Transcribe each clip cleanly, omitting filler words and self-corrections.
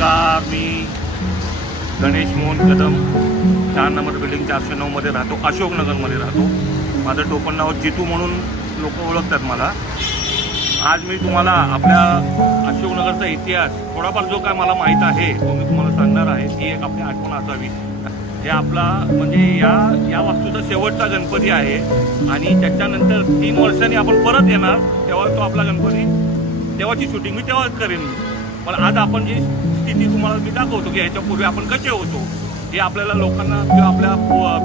नमस्कार, मी Ganesh Mohan Kadam 4 number building 409 मध्ये राहतो, अशोकनगरमध्ये राहतो। माझं टोपण नाव जितू म्हणून लोक ओळखतात मला। आज मी तुम्हाला आपल्या अशोकनगरचा इतिहास थोडाफार जो काय मला माहीत आहे तो मी तुम्हाला सांगणार आहे। ती एक आपली आठवण असावी। हे आपला म्हणजे या वास्तूचा शेवटचा गणपती आहे आणि त्याच्यानंतर 3 वर्षांनी आपण परत येणार, तेव्हा तो आपला गणपती, तेव्हाची शूटिंग मी तेव्हाच करेन। पण आज आपण जी स्थिती तुम्हाला मी दाखवतो की याच्यापूर्वी आपण कसे होतो, हे आपल्याला लोकांना किंवा आपल्या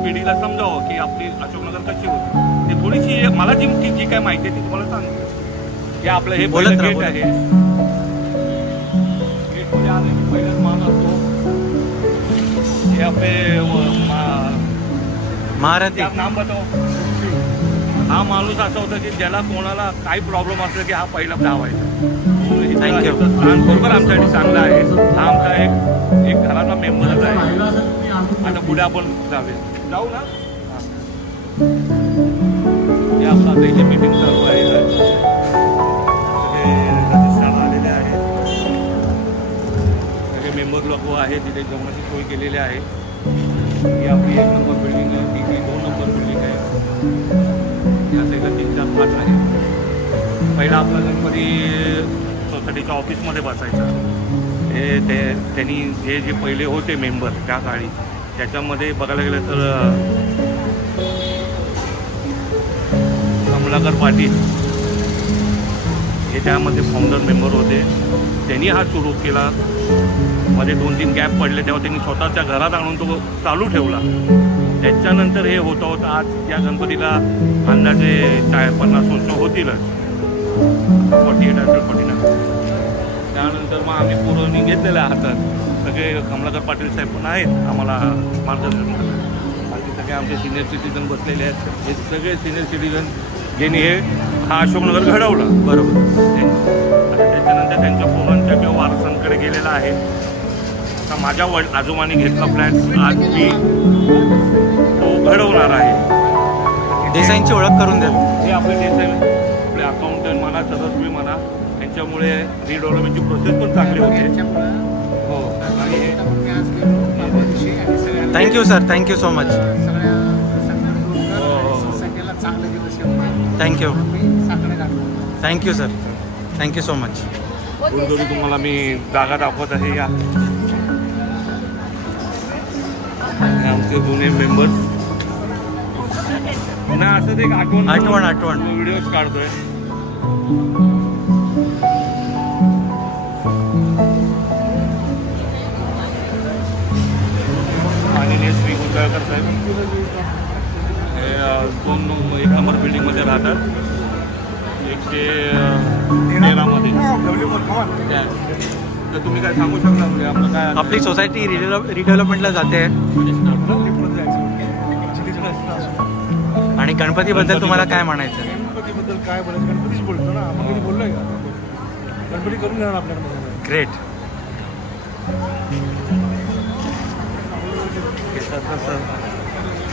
पिढीला समजावं की आपली अशोकनगर कशी होती। ते थोडीशी मला जी काय माहिती आहे ती तुम्हाला सांगतो। हे आपलं हे पहिलं गेट आहे। गेटमध्ये आले की पहिलाच मान असतो, हे आपले महारथी नाम बताओ। हा माणूस असा होता की ज्याला कोणाला काही प्रॉब्लेम असला की हा पहिला धावायचा। थँक्यू। स्थान बरोबर आमच्यासाठी चांगलं आहे। हा आमचा एक घराचा मेंबरच आहे। आता पुढे आपण जाऊ ना। हे आपलं आता इथे मीटिंग चालू आहे, रजिस्ट्रार आलेले आहे, सगळे मेंबर लोक आहे, तिथे जेवणाची सोय केलेली आहे। ही आपली 1 नंबर बिल्डिंग आहे, ती 2 नंबर बिल्डिंग आहे, या साईडला 3, 4, 5 आहे। पहिला आपला गणपती सोसायटीच्या ऑफिसमध्ये बसायचा। त्यांनी जे पहिले होते मेंबर त्या काळी, त्याच्यामध्ये बघायला गेलं तर कमलाकर पाटील हे त्यामध्ये फाउंडर मेंबर होते। त्यांनी हा सुरू केला। मध्ये 2-3 गॅप पडले, तेव्हा त्यांनी स्वतःच्या घरात आणून तो चालू ठेवला। त्याच्यानंतर हे होतं आज या गणपतीला अंदाजे 50 वर्ष होतीलच, 48 असेल 49। त्यानंतर मग आम्ही पुरवणी घेतलेल्या हातात, सगळे कमलाकर पाटील साहेब पण आहेत आम्हाला मार्गदर्शन करतात। बाकी सगळे आमचे सिनियर सिटीजन बसलेले आहेत। हे सगळे सिनियर सिटीजन ज्यांनी हा अशोकनगर घडवला, बरोबर। त्याच्यानंतर त्यांच्या पोरांच्या किंवा वारसांकडे गेलेला आहे। आता माझ्या आजोबांनी घेतला फ्लॅट, आज मी तो घडवणार आहे। देसाईंची ओळख करून द्या। हे आपले देसाई, आपले अकाउंटंट म्हणा, सदस्य म्हणा, त्यांच्यामुळे रिडेव्हलपमेंटची प्रोसेस पण चांगली होते। हो, thank you sir, thank you so much. Thank you, thank you sir, thank you so much. गुरुदुरी तुम्हाला मी जागा दाखवत आहे। या आमचे जुने मेंबर्स ना, असंच एक आठवण व्हिडिओज काढतोय। माननीय श्री गुंजाळकर साहेब हे 1 नंबर बिल्डिंगमध्ये राहतात, 113 मध्ये। तर तुम्ही काय सांगू शकता, म्हणजे आपलं काय आपली सोसायटी रिडेव्हलपमेंटला जाते आणि गणपतीबद्दल तुम्हाला काय म्हणायचं? गणपतीबद्दल काय बोलायचं? गणपतीच बोलतो ना आपण, कधी बोललोय का? गणपती करून घेणार आपल्याकडे। ग्रेट।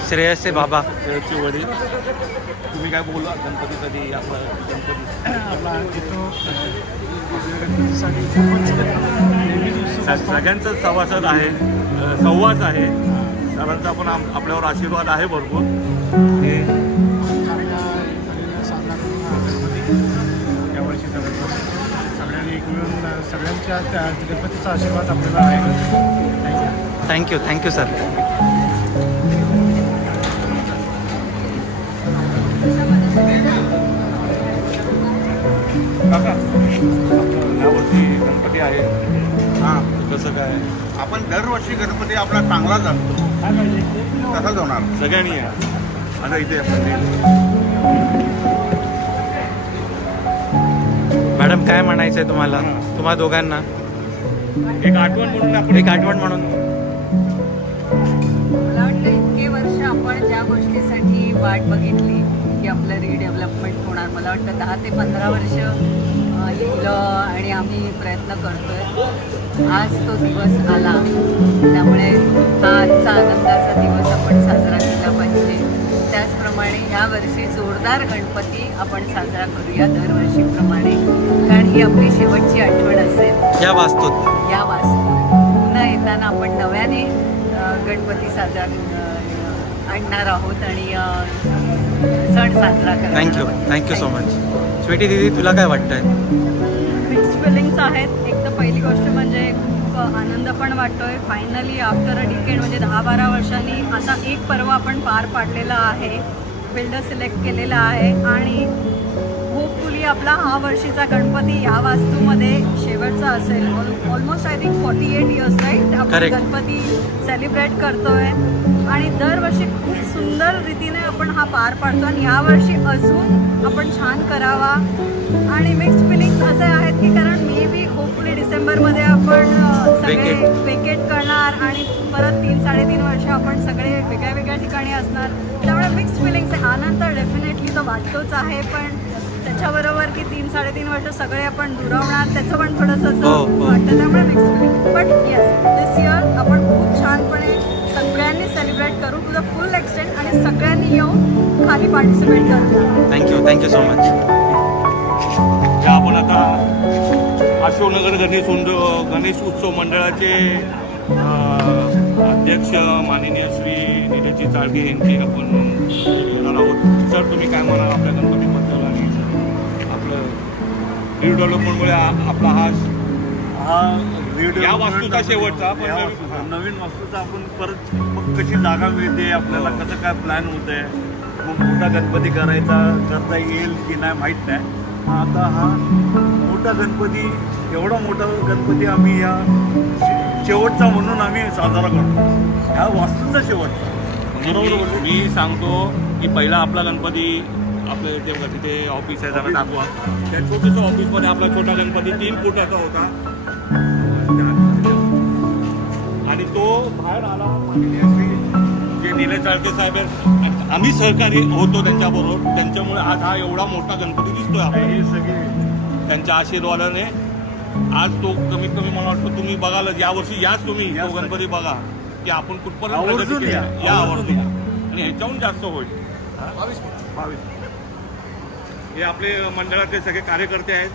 श्रेयसचे बाबा, श्रेयसचे वडील, तुम्ही काय बोलला गणपतीसाठी? आपला गणपती सगळ्यांचाच सभासद आहे, संवाद आहे सरांचा पण आपल्यावर आशीर्वाद आहे भरपूर। हे यावर्षी सगळ्यांनी एक मिळून सगळ्यांच्या गणपतीचा आशीर्वाद आपल्याला आहे। Thank you, thank you sir. काका, यावर्षी गणपती आहे, हां कसं काय? आपण दरवर्षी गणपती आपला चांगलाच असतो, तसाच होणार सगळ्यांनी आहे। आता इथे मॅडम काय म्हणायचंय तुम्हाला, तुम्हा दोघांना? एक आठवण म्हणून आपण, एक आठवण म्हणून मला वाटतं इतके वर्ष आपण ज्या गोष्टीसाठी वाट बघितली की आपलं रिडेव्हलपमेंट होणार, मला वाटतं 10 ते 15 वर्ष मुलं आणि आम्ही प्रयत्न करतोय। आज तो दिवस आला, त्यामुळे हा आजचा आनंदाचा दिवस आपण साजरा केला पाहिजे। त्याचप्रमाणे यावर्षी जोरदार गणपती आपण साजरा करूया दरवर्षीप्रमाणे, कारण ही आपली शेवटची आठवण असेल या वास्तूत। या वास्तूत। निमित्तानं आपण नव्याने गणपती साजरा आणणार आहोत आणि सण साजरा करणार. Thank you so much. स्वीटी दीदी, तुला काय वाटतंय? मिक्स्ड फिलिंग्स आहेत. एक तर पहिली गोष्ट म्हणजे खूप आनंद पण वाटतोय. फायनली आफ्टर अ डिकेड म्हणजे 10-12 वर्षांनी आता एक पर्व आपण पार पाडलेला आहे, बिल्डर सिलेक्ट केलेला आहे आणि होपफुली आपला हा वर्षीचा गणपती या वास्तूमध्ये शेवटचा असेल. Almost I think 48 years right आपण गणपती सेलिब्रेट करतोय आणि दरवर्षी खूप सुंदर रीतीने आपण हा पार पाडतो आणि यावर्षी अजून आपण छान करावा. आणि मिक्स्ड फिलिंग्स असे आहेत की कारण मे बी होपफुली डिसेंबरमध्ये आपण सगळे वेकेट करणार आणि परत 3-3.5 वर्ष आपण सगळे वेगळ्या वेगळ्या ठिकाणी असणार. त्यामुळे मिक्स्ड फिलिंग्स आहे. आनंद डेफिनेटली तो वाटतोच आहे, पण त्याच्याबरोबर की 3-3.5 वर्ष सगळे आपण दुरावणार त्याचं पण थोडंसं वाटतं. त्यामुळे mixed feeling. But yes, this year आपण खूप छानपणे सगळ्यांनी सेलिब्रेट करू टू द फुल एक्सटेंट आणि सगळ्यांनी येऊन खाली पार्टिसिपेट करू. Thank you so much. या आपण आता अशोकनगर गणेश उत्सव मंडळाचे अध्यक्ष माननीय श्री निलेशजी चाळगे यांची आपण बोलणार आहोत. सर, तुम्ही काय म्हणाल आपल्या गणपतीबद्दल आणि आपलं रिडेव्हलपमेंटमुळे आपला हा या वास्तूचा शेवटचा नवीन वास्तूचा आपण परत मग कशी जागा मिळते आपल्याला, कसं काय प्लॅन होत आहे, मग मोठा गणपती करता येईल की नाही माहीत नाही. आता हा मोठा गणपती, एवढा मोठा गणपती आम्ही या शेवटचा म्हणून आम्ही साजरा करतो, ह्या वास्तूचा शेवटचा. मी सांगतो की पहिला आपला गणपती आपल्या तिथे ऑफिस आहे, जरा दाखवा. त्या छोट्याशा ऑफिसमध्ये आपला छोटा गणपती 3 फुटाचा होता आणि तो बाहेर आला. जे निलेश चाळके साहेब आहेत, आम्ही सहकारी होतो त्यांच्याबरोबर, त्यांच्यामुळे आज हा एवढा मोठा गणपती दिसतोय आपल्याला. हे सगळे त्यांच्या आशीर्वादाने आज तो कमीत कमी मला वाटतं तुम्ही बघाल यावर्षी याच तुम्ही तो गणपती बघा की आपण कुठपर्यंत या आवर्जून आणि ह्याच्याहून जास्त होईल. 22 हे आपले मंडळातले सगळे कार्यकर्ते आहेत.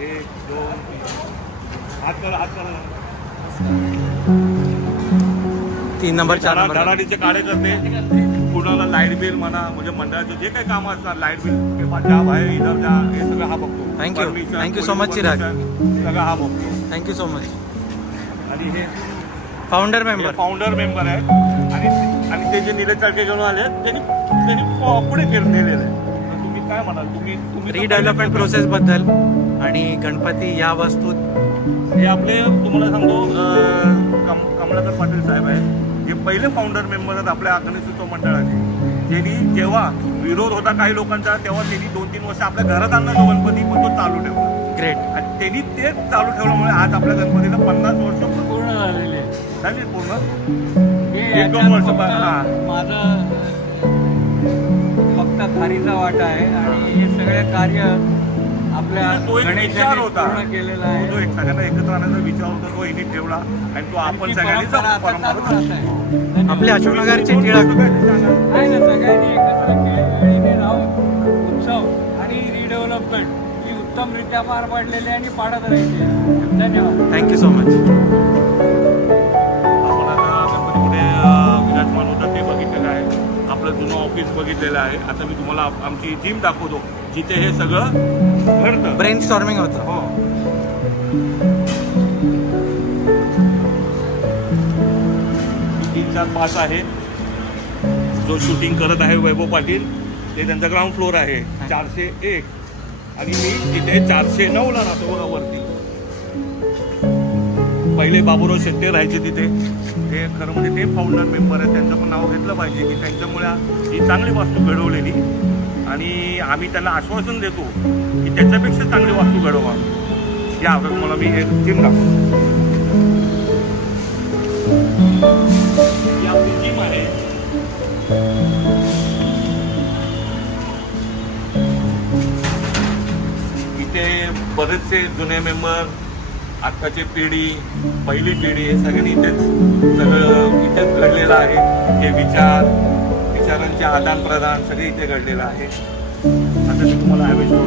1, 2, 3 हात करा 3 नंबर 4 नंबर धडाडीचे कार्यकर्ते. कुणाला लाईट बिल म्हणा, म्हणजे मंडळाचे जे काही काम असतात, लाईट बिल किंवा ज्या बाहेर इथं ज्या हे सगळं हा बघतो. Thank you so much Chirag. सगळं हा बघतो. Thank you so much. आणि हे फाउंडर मेंबर आहेत आणि ते जे निलेश चाळके घेऊन आले त्यांनी पुढे नेलेलं आहे. तुम्ही काय म्हणाल? तुम्ही रिडेव्हलपमेंट प्रोसेस बद्दल आणि गणपती या वास्तूत हे आपले तुम्हाला सांगतो कमलाकर पाटील साहेब आहेत, जे पहिले फाउंडर मेंबर आहेत आपल्या गणेश उत्सव मंडळाचे. त्यांनी जेव्हा विरोध होता काही लोकांचा तेव्हा त्यांनी 2-3 वर्ष आपल्या घरात आणला तो गणपती, पण तो चालू ठेवला. ग्रेट. आणि त्यांनी तेच चालू ठेवल्यामुळे आज आपल्या गणपतीला 50 वर्ष पूर्ण झालेले झाली. पूर्ण 1-2 वर्ष. माझं फक्त खारीचा वाटा आहे आणि हे सगळे कार्य आपल्या तो एक विचार होता, केलेला आहे. तो एक सगळ्यांना एकत्र आणण्याचा विचार होता, तो यांनी ठेवला आणि तो आपण सगळ्यांनी आपल्या अशोकनगरची टिळक आहे ना, सगळ्यांनी एकत्र केलेले राहून उत्सव आणि रिडेव्हलपमेंट ही उत्तमरित्या पार पाडलेली आणि पाडत राहिली. धन्यवाद. Thank you so much. आपण आता गणपतीपुढे विराजमान होता ते बघितलेलं आहे. आपलं जुनं ऑफिस बघितलेलं आहे. आता मी तुम्हाला आमची टीम दाखवतो जिथे हे सगळं घडतं. ब्रेन स्टॉर्मिंग होतं. हो. 3-4-5 आहे. जो शूटिंग करत आहे वैभव पाटील, ते त्यांचा ग्राउंड फ्लोअर आहे 401 आणि मी तिथे 409ला राहतो बघा वरती. पहिले बाबूराव शेट्टे राहायचे तिथे. ते खरं म्हणजे ते फाउंडर मेंबर आहेत, त्यांचं पण नाव घेतलं पाहिजे की त्यांच्यामुळे ही चांगली वास्तू घडवलेली आणि आम्ही त्यांना आश्वासन देतो की त्याच्यापेक्षा चांगली वास्तू घडवा. या मला मी हे जिम दाखवतो. ही आपली जिम आहे. इथे बरेचसे जुने मेंबर, आत्ताची पिढी, पहिली पिढी हे सगळ्यांनी इथेच सगळं इथेच घडलेलं आहे. हे विचारांचे आदान प्रदान सगळे इथे घडलेलं आहे. आता मी तुम्हाला ॲव्हेज करू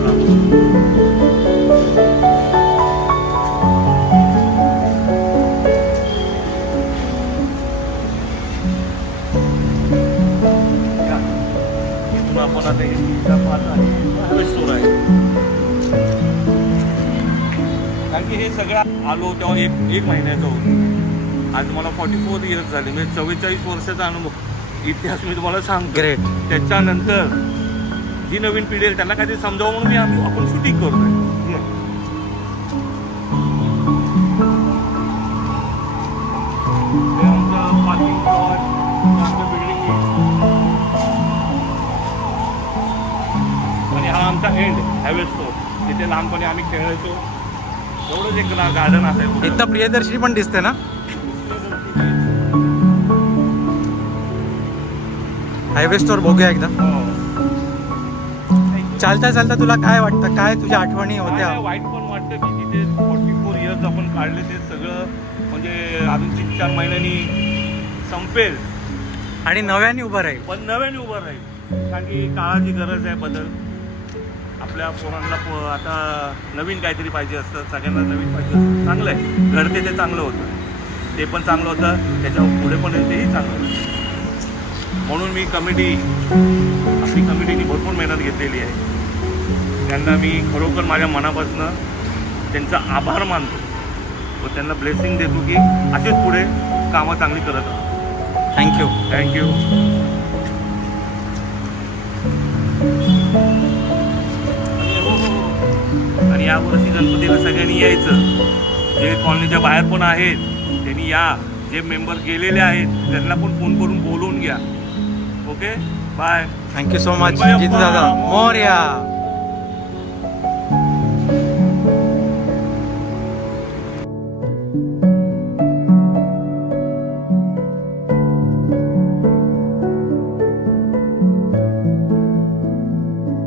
मी हे सगळं आलो तेव्हा एक महिन्याचं होतो. आज मला 44 इयर्स झाले, म्हणजे 44 वर्षाचा अनुभव, इतिहास मी तुम्हाला सांगतो. ग्रेट. त्याच्यानंतर जी नवीन पिढी आहे त्यांना काहीतरी समजावं म्हणून आपण शूटिंग करतोय. हे आमचं पार्किंग प्लॉट, आमचं बिल्डिंग, आणि हा आमचा एंड हायवे स्टोर, जिथे लहानपणी आम्ही खेळायचो. एवढंच एक गार्डन असायचं. इथं प्रियदर्शनी पण दिसते ना. हायवे स्टोर बघूया एकदा. चालता चालता तुला काय वाटतं, काय तुझ्या आठवणी होत्या? वाईट पण वाटतं की तिथे 44 इयर्स आपण काढले, ते सगळं म्हणजे अजून 3-4 महिन्यांनी संपेल आणि नव्याने उभं राहील. पण नव्याने उभं राहील, कारण की काळाची गरज आहे बदल. आपल्या पोरांना आता नवीन काहीतरी पाहिजे असतं, सगळ्यांना नवीन पाहिजे असतं. चांगलं आहे, घडते ते चांगलं होतं, ते पण चांगलं होतं, त्याच्या पुढे पण तेही चांगलं होतं. म्हणून मी आपली कमिटीने भरपूर मेहनत घेतलेली आहे. त्यांना मी खरोखर माझ्या मनापासून त्यांचा आभार मानतो व त्यांना ब्लेसिंग देतो की असेच पुढे कामं चांगली करत आहोत. थँक्यू. थँक्यू. आणि यावर्षी गणपतीला सगळ्यांनी यायचं. जे कॉलनीच्या बाहेर पण आहेत त्यांनी या. जे मेंबर गेलेले आहेत त्यांना पण फोन करून बोलवून घ्या. Okay, bye. Thank you so much Jitu दादा. मोरया.